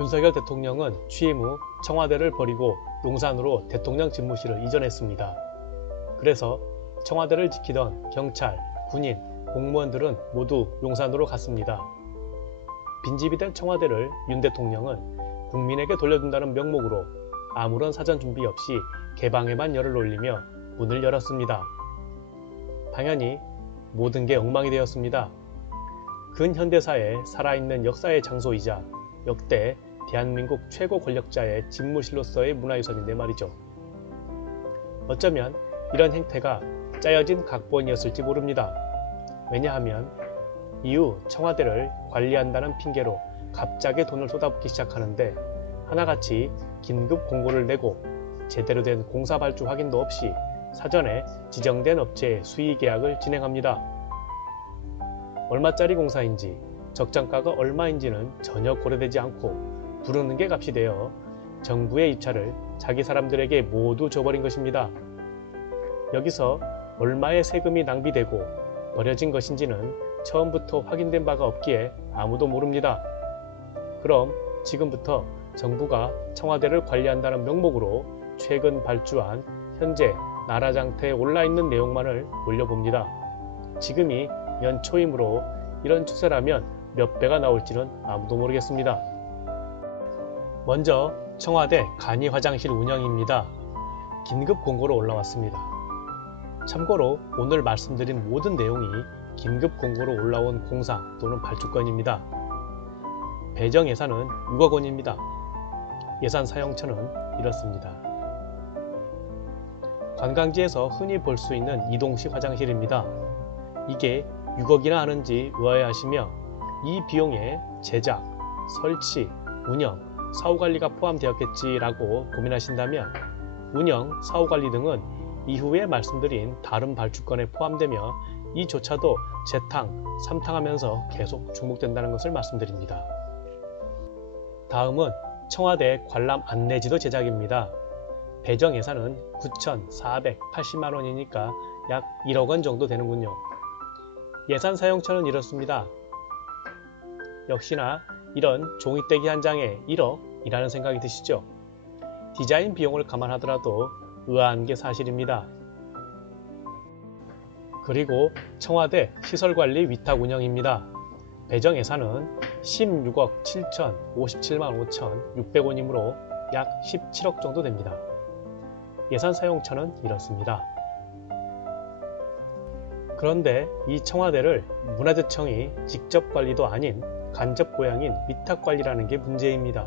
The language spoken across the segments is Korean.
윤석열 대통령은 취임 후 청와대를 버리고 용산으로 대통령 집무실을 이전했습니다. 그래서 청와대를 지키던 경찰, 군인, 공무원들은 모두 용산으로 갔습니다. 빈집이 된 청와대를 윤 대통령은 국민에게 돌려준다는 명목으로 아무런 사전 준비 없이 개방에만 열을 올리며 문을 열었습니다. 당연히 모든 게 엉망이 되었습니다. 근현대사에 살아있는 역사의 장소이자 역대 대한민국 최고 권력자의 집무실로서의 문화유산인데 말이죠. 어쩌면 이런 행태가 짜여진 각본이었을지 모릅니다. 왜냐하면 이후 청와대를 관리한다는 핑계로 갑자기 돈을 쏟아붓기 시작하는데 하나같이 긴급 공고를 내고 제대로 된 공사 발주 확인도 없이 사전에 지정된 업체의 수의 계약을 진행합니다. 얼마짜리 공사인지 적정가가 얼마인지는 전혀 고려되지 않고 부르는 게 값이 되어 정부의 입찰을 자기 사람들에게 모두 줘버린 것입니다. 여기서 얼마의 세금이 낭비되고 버려진 것인지는 처음부터 확인된 바가 없기에 아무도 모릅니다. 그럼 지금부터 정부가 청와대를 관리한다는 명목으로 최근 발주한 현재 나라장터에 올라있는 내용만을 올려봅니다. 지금이 연초이므로 이런 추세라면 몇 배가 나올지는 아무도 모르겠습니다. 먼저 청와대 간이 화장실 운영입니다. 긴급 공고로 올라왔습니다. 참고로 오늘 말씀드린 모든 내용이 긴급 공고로 올라온 공사 또는 발주건입니다. 배정 예산은 6억 원입니다. 예산 사용처는 이렇습니다. 관광지에서 흔히 볼 수 있는 이동식 화장실입니다. 이게 6억이나 하는지 의아해하시며 이 비용에 제작, 설치, 운영, 사후관리가 포함되었겠지라고 고민하신다면 운영, 사후관리 등은 이후에 말씀드린 다른 발주건에 포함되며 이조차도 재탕, 삼탕하면서 계속 중복된다는 것을 말씀드립니다. 다음은 청와대 관람 안내지도 제작입니다. 배정 예산은 9,480만 원이니까 약 1억 원 정도 되는군요. 예산 사용처는 이렇습니다. 역시나 이런 종이떼기 한 장에 1억이라는 생각이 드시죠? 디자인 비용을 감안하더라도 의아한 게 사실입니다. 그리고 청와대 시설관리 위탁 운영입니다. 배정 예산은 16억 7,057만 5,600원이므로 약 17억 정도 됩니다. 예산 사용처는 이렇습니다. 그런데 이 청와대를 문화재청이 직접 관리도 아닌 간접 고양인 위탁관리라는 게 문제입니다.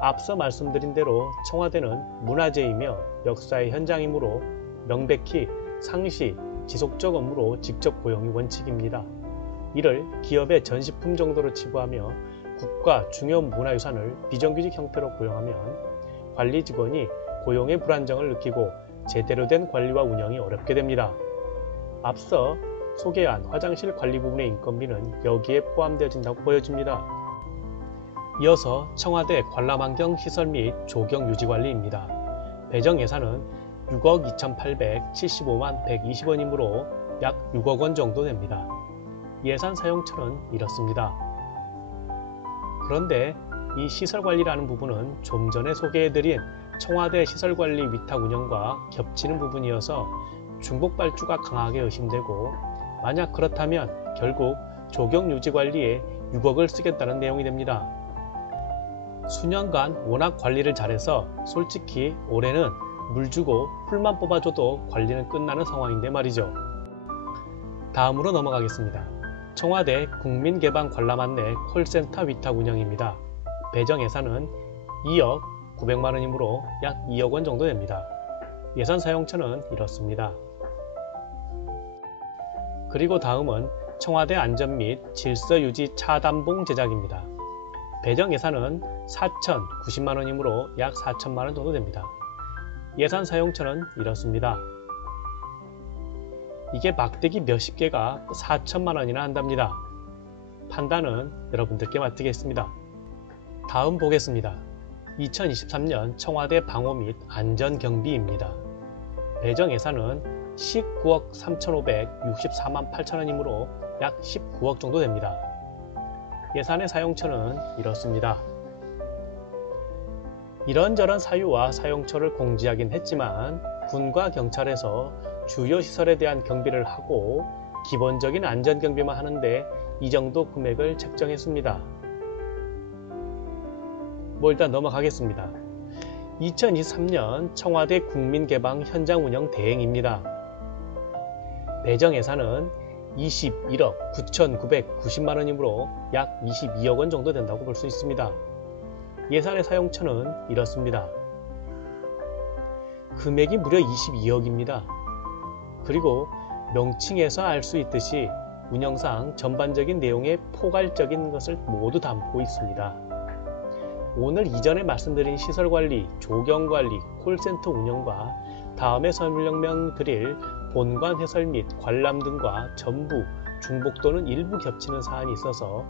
앞서 말씀드린 대로 청와대는 문화재이며 역사의 현장이므로 명백히 상시, 지속적 업무로 직접 고용이 원칙입니다. 이를 기업의 전시품 정도로 치부하며 국가 중요 문화유산을 비정규직 형태로 고용하면 관리 직원이 고용의 불안정을 느끼고 제대로 된 관리와 운영이 어렵게 됩니다. 앞서 소개한 화장실 관리 부분의 인건비는 여기에 포함되어진다고 보여집니다. 이어서 청와대 관람환경 시설 및 조경 유지관리입니다. 배정 예산은 6억 2,875만 120원이므로 약 6억 원 정도 됩니다. 예산 사용처는 이렇습니다. 그런데 이 시설관리라는 부분은 좀 전에 소개해드린 청와대 시설관리 위탁 운영과 겹치는 부분이어서 중복 발주가 강하게 의심되고 만약 그렇다면 결국 조경 유지 관리에 6억을 쓰겠다는 내용이 됩니다. 수년간 워낙 관리를 잘해서 솔직히 올해는 물 주고 풀만 뽑아줘도 관리는 끝나는 상황인데 말이죠. 다음으로 넘어가겠습니다. 청와대 국민개방 관람 안내 콜센터 위탁 운영입니다. 배정 예산은 2억 900만 원이므로 약 2억 원 정도 됩니다. 예산 사용처는 이렇습니다. 그리고 다음은 청와대 안전 및 질서 유지 차단봉 제작입니다. 배정 예산은 4,090만 원이므로 약 4천만 원 정도 됩니다. 예산 사용처는 이렇습니다. 이게 막대기 몇십 개가 4천만 원이나 한답니다. 판단은 여러분들께 맡기겠습니다. 다음 보겠습니다. 2023년 청와대 방호 및 안전경비입니다. 배정 예산은 19억 3,564만 8천원이므로 약 19억 정도 됩니다. 예산의 사용처는 이렇습니다. 이런저런 사유와 사용처를 공지하긴 했지만 군과 경찰에서 주요 시설에 대한 경비를 하고 기본적인 안전경비만 하는데 이 정도 금액을 책정했습니다. 일단 넘어가겠습니다. 2023년 청와대 국민개방 현장운영 대행입니다. 배정 예산은 21억 9,990만원이므로 약 22억원 정도 된다고 볼 수 있습니다. 예산의 사용처는 이렇습니다. 금액이 무려 22억입니다. 그리고 명칭에서 알 수 있듯이 운영상 전반적인 내용에 포괄적인 것을 모두 담고 있습니다. 오늘 이전에 말씀드린 시설관리, 조경관리, 콜센터 운영과 다음에 설명드릴 본관 해설 및 관람 등과 전부, 중복 또는 일부 겹치는 사안이 있어서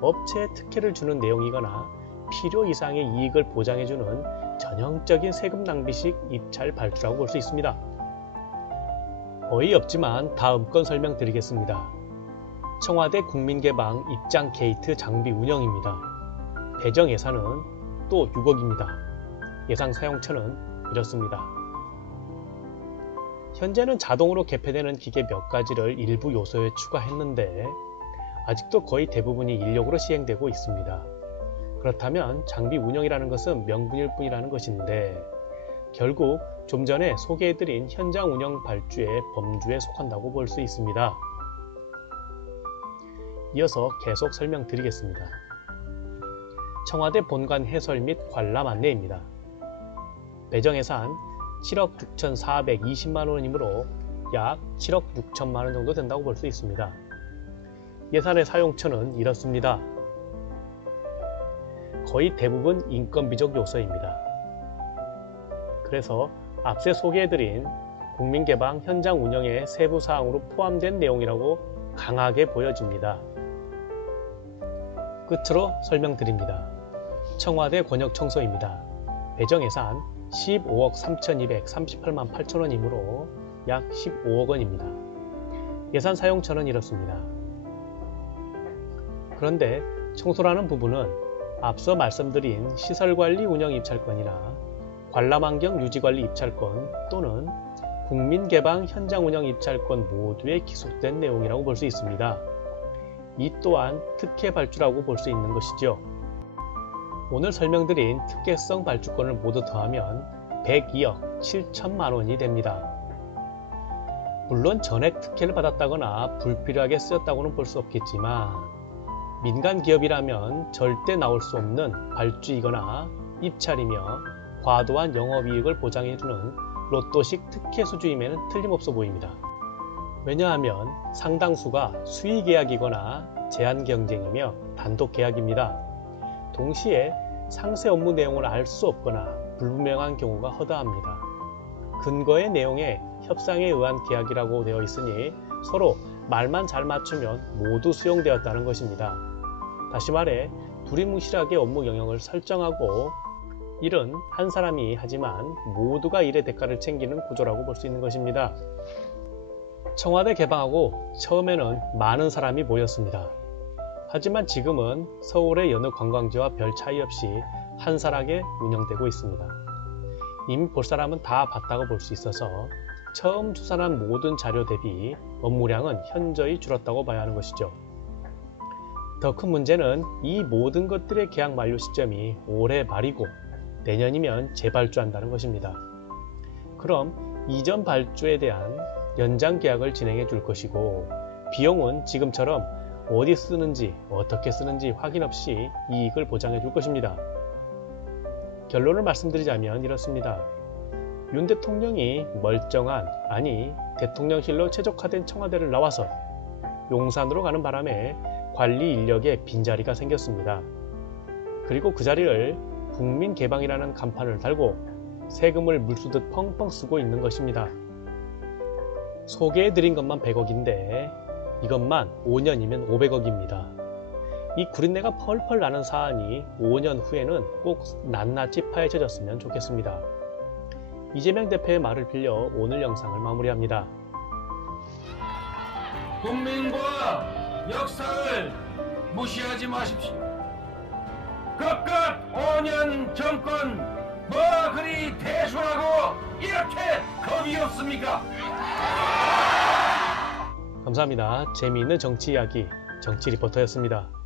업체에 특혜를 주는 내용이거나 필요 이상의 이익을 보장해주는 전형적인 세금 낭비식 입찰 발주라고 볼 수 있습니다. 어이없지만 다음 건 설명드리겠습니다. 청와대 국민개방 입장 게이트 장비 운영입니다. 배정 예산은 또 6억입니다. 예상 사용처는 이렇습니다. 현재는 자동으로 개폐되는 기계 몇 가지를 일부 요소에 추가했는데 아직도 거의 대부분이 인력으로 시행되고 있습니다. 그렇다면 장비 운영이라는 것은 명분일 뿐이라는 것인데 결국 좀 전에 소개해드린 현장 운영 발주의 범주에 속한다고 볼 수 있습니다. 이어서 계속 설명드리겠습니다. 청와대 본관 해설 및 관람 안내입니다. 배정 예산 7억 6,420만원이므로 약 7억 6천만원 정도 된다고 볼 수 있습니다. 예산의 사용처는 이렇습니다. 거의 대부분 인건비적 요소입니다. 그래서 앞서 소개해드린 국민개방 현장 운영의 세부 사항으로 포함된 내용이라고 강하게 보여집니다. 끝으로 설명드립니다. 청와대 권역청소입니다. 배정 예산 15억 3,238만 8천원이므로 약 15억원입니다. 예산 사용처는 이렇습니다. 그런데 청소라는 부분은 앞서 말씀드린 시설관리 운영 입찰권이나 관람환경 유지관리 입찰권 또는 국민개방 현장 운영 입찰권 모두에 기속된 내용이라고 볼 수 있습니다. 이 또한 특혜 발주라고 볼 수 있는 것이죠. 오늘 설명드린 특혜성 발주권을 모두 더하면 102억 7천만원이 됩니다. 물론 전액 특혜를 받았다거나 불필요하게 쓰였다고는 볼 수 없겠지만 민간 기업이라면 절대 나올 수 없는 발주이거나 입찰이며 과도한 영업이익을 보장해주는 로또식 특혜 수주임에는 틀림없어 보입니다. 왜냐하면 상당수가 수의계약이거나 제한경쟁이며 단독계약입니다. 동시에 상세 업무 내용을 알 수 없거나 불분명한 경우가 허다합니다. 근거의 내용에 협상에 의한 계약이라고 되어 있으니 서로 말만 잘 맞추면 모두 수용되었다는 것입니다. 다시 말해 두리뭉실하게 업무 영역을 설정하고 일은 한 사람이 하지만 모두가 일의 대가를 챙기는 구조라고 볼 수 있는 것입니다. 청와대 개방하고 처음에는 많은 사람이 모였습니다. 하지만 지금은 서울의 여느 관광지와 별 차이 없이 한산하게 운영되고 있습니다. 이미 볼 사람은 다 봤다고 볼 수 있어서 처음 수산한 모든 자료 대비 업무량은 현저히 줄었다고 봐야 하는 것이죠. 더 큰 문제는 이 모든 것들의 계약 만료 시점이 올해 말이고 내년이면 재발주한다는 것입니다. 그럼 이전 발주에 대한 연장 계약을 진행해 줄 것이고 비용은 지금처럼 어디 쓰는지 어떻게 쓰는지 확인 없이 이익을 보장해 줄 것입니다. 결론을 말씀드리자면 이렇습니다. 윤 대통령이 멀쩡한 아니 대통령실로 최적화된 청와대를 나와서 용산으로 가는 바람에 관리 인력에 빈자리가 생겼습니다. 그리고 그 자리를 국민개방이라는 간판을 달고 세금을 물쓰듯 펑펑 쓰고 있는 것입니다. 소개해드린 것만 100억인데 이것만 5년이면 500억입니다. 이 구린내가 펄펄 나는 사안이 5년 후에는 꼭 낱낱이 파헤쳐졌으면 좋겠습니다. 이재명 대표의 말을 빌려 오늘 영상을 마무리합니다. 국민과 역사를 무시하지 마십시오. 각각 5년 정권 인간이 대수라고 이렇게 겁이 없습니까? 감사합니다. 재미있는 정치 이야기 정치 리포터였습니다.